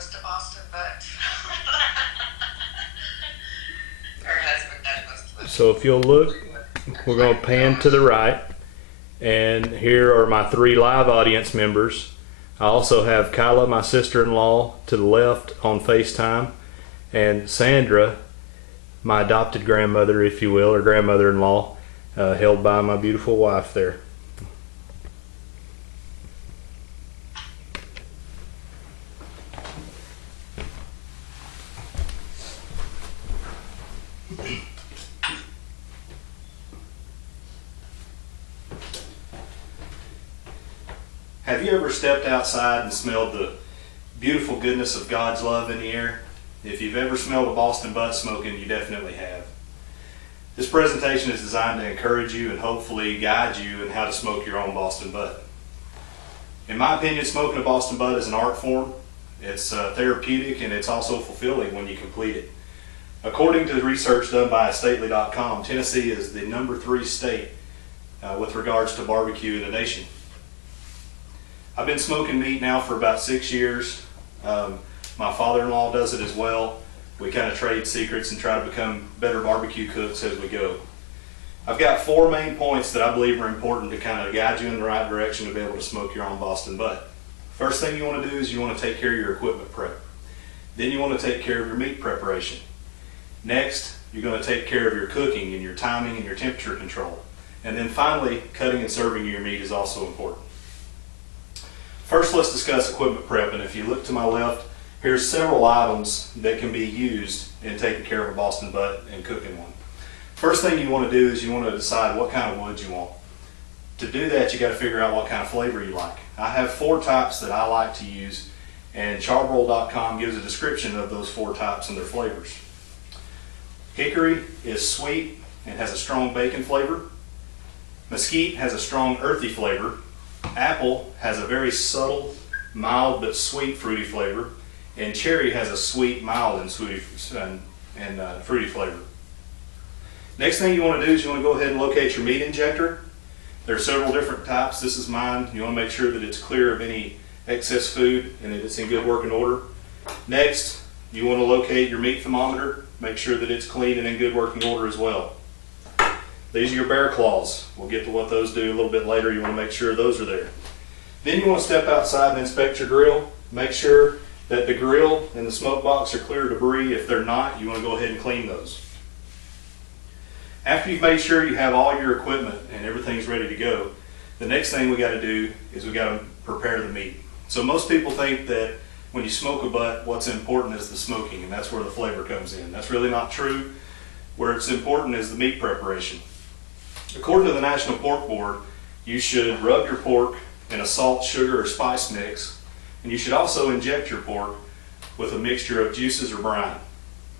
roast a Boston butt. Her husband does roast. So if you'll look, we're going to pan to the right, and here are my 3 live audience members. I also have Kyla, my sister-in-law, to the left on FaceTime, and Sandra, my adopted grandmother, if you will, or grandmother-in-law, held by my beautiful wife there. Have you ever stepped outside and smelled the beautiful goodness of God's love in the air? If you've ever smelled a Boston butt smoking, you definitely have. This presentation is designed to encourage you and hopefully guide you in how to smoke your own Boston butt. In my opinion, smoking a Boston butt is an art form. It's therapeutic, and it's also fulfilling when you complete it. According to research done by Stately.com, Tennessee is the number 3 state with regards to barbecue in the nation. I've been smoking meat now for about 6 years. My father-in-law does it as well. We kind of trade secrets and try to become better barbecue cooks as we go. I've got 4 main points that I believe are important to kind of guide you in the right direction to be able to smoke your own Boston butt. First thing you want to do is you want to take care of your equipment prep. Then you want to take care of your meat preparation. Next, you're going to take care of your cooking and your timing and your temperature control. And then finally, cutting and serving your meat is also important. First, let's discuss equipment prep, and if you look to my left, here's several items that can be used in taking care of a Boston butt and cooking one. First thing you want to do is you want to decide what kind of wood you want. To do that, you got to figure out what kind of flavor you like. I have 4 types that I like to use, and charbroil.com gives a description of those 4 types and their flavors. Hickory is sweet and has a strong bacon flavor. Mesquite has a strong earthy flavor. Apple has a very subtle, mild but sweet fruity flavor, and cherry has a sweet, mild, and fruity flavor. Next thing you want to do is you want to go ahead and locate your meat injector. There are several different types. This is mine. You want to make sure that it's clear of any excess food and that it's in good working order. Next, you want to locate your meat thermometer. Make sure that it's clean and in good working order as well. These are your bear claws. We'll get to what those do a little bit later. You want to make sure those are there. Then you want to step outside and inspect your grill. Make sure that the grill and the smoke box are clear of debris. If they're not, you want to go ahead and clean those. After you've made sure you have all your equipment and everything's ready to go, the next thing we got to do is we got to prepare the meat. So most people think that when you smoke a butt, what's important is the smoking, and that's where the flavor comes in. That's really not true. Where it's important is the meat preparation. According to the National Pork Board, you should rub your pork in a salt, sugar, or spice mix, and you should also inject your pork with a mixture of juices or brine.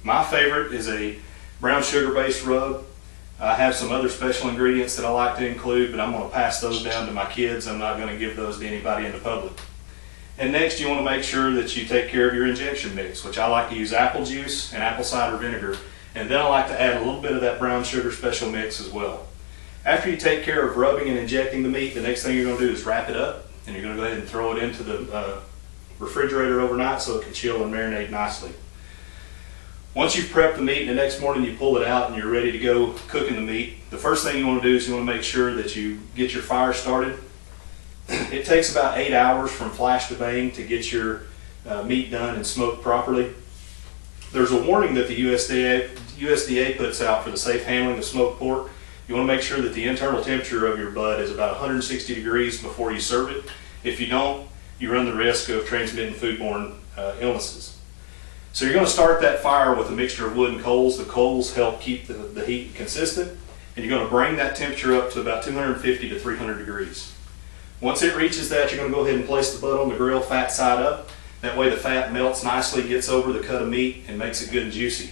My favorite is a brown sugar-based rub. I have some other special ingredients that I like to include, but I'm going to pass those down to my kids. I'm not going to give those to anybody in the public. And next, you want to make sure that you take care of your injection mix, which I like to use apple juice and apple cider vinegar, and then I like to add a little bit of that brown sugar special mix as well. After you take care of rubbing and injecting the meat, the next thing you're going to do is wrap it up, and you're going to go ahead and throw it into the refrigerator overnight so it can chill and marinate nicely. Once you've prepped the meat, the next morning you pull it out and you're ready to go cooking the meat. The first thing you want to do is you want to make sure that you get your fire started. It takes about 8 hours from flash to bang to get your meat done and smoked properly. There's a warning that the USDA puts out for the safe handling of smoked pork. You want to make sure that the internal temperature of your butt is about 160 degrees before you serve it. If you don't, you run the risk of transmitting foodborne illnesses. So you're going to start that fire with a mixture of wood and coals. The coals help keep the heat consistent, and you're going to bring that temperature up to about 250 to 300 degrees. Once it reaches that, you're going to go ahead and place the butt on the grill fat side up. That way the fat melts nicely, gets over the cut of meat, and makes it good and juicy.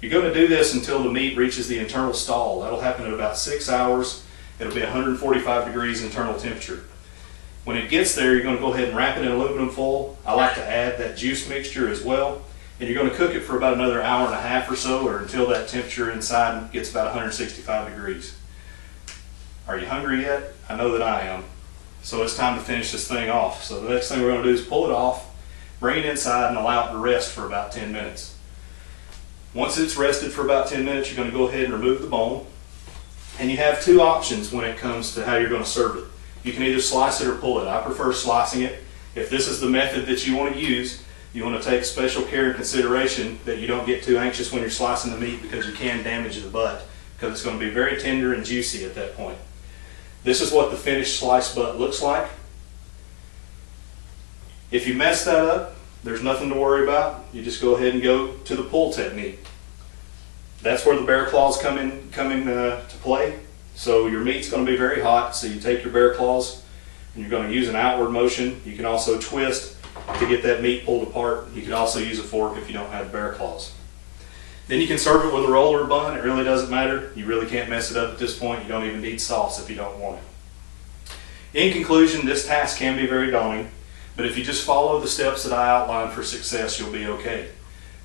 You're going to do this until the meat reaches the internal stall. That'll happen in about 6 hours. It'll be 145 degrees internal temperature. When it gets there, you're going to go ahead and wrap it in aluminum foil. I like to add that juice mixture as well. And you're going to cook it for about another hour and a half or so, or until that temperature inside gets about 165 degrees. Are you hungry yet? I know that I am. So it's time to finish this thing off. So the next thing we're going to do is pull it off. Bring it inside and allow it to rest for about 10 minutes. Once it's rested for about 10 minutes, you're going to go ahead and remove the bone. And you have two options when it comes to how you're going to serve it. You can either slice it or pull it. I prefer slicing it. If this is the method that you want to use, you want to take special care and consideration that you don't get too anxious when you're slicing the meat, because you can damage the butt, because it's going to be very tender and juicy at that point. This is what the finished sliced butt looks like. If you mess that up, there's nothing to worry about. You just go ahead and go to the pull technique. That's where the bear claws come into play. So your meat's going to be very hot, so you take your bear claws and you're going to use an outward motion. You can also twist to get that meat pulled apart. You can also use a fork if you don't have bear claws. Then you can serve it with a roll or a bun. It really doesn't matter. You really can't mess it up at this point. You don't even need sauce if you don't want it. In conclusion, this task can be very daunting, but if you just follow the steps that I outlined for success, you'll be okay.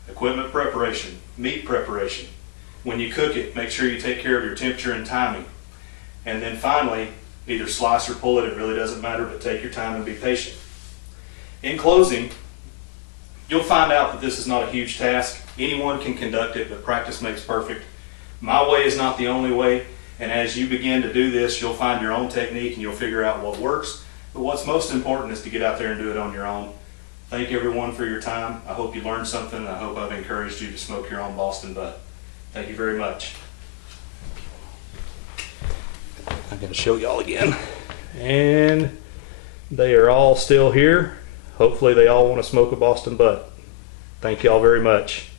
Equipment preparation, meat preparation. When you cook it, make sure you take care of your temperature and timing. And then finally, either slice or pull it. It really doesn't matter, but take your time and be patient. In closing, you'll find out that this is not a huge task. Anyone can conduct it, but practice makes perfect. My way is not the only way, and as you begin to do this, you'll find your own technique and you'll figure out what works. But what's most important is to get out there and do it on your own. Thank everyone for your time. I hope you learned something, and I hope I've encouraged you to smoke your own Boston butt. Thank you very much. I'm going to show y'all again. And they are all still here. Hopefully they all want to smoke a Boston butt. Thank y'all very much.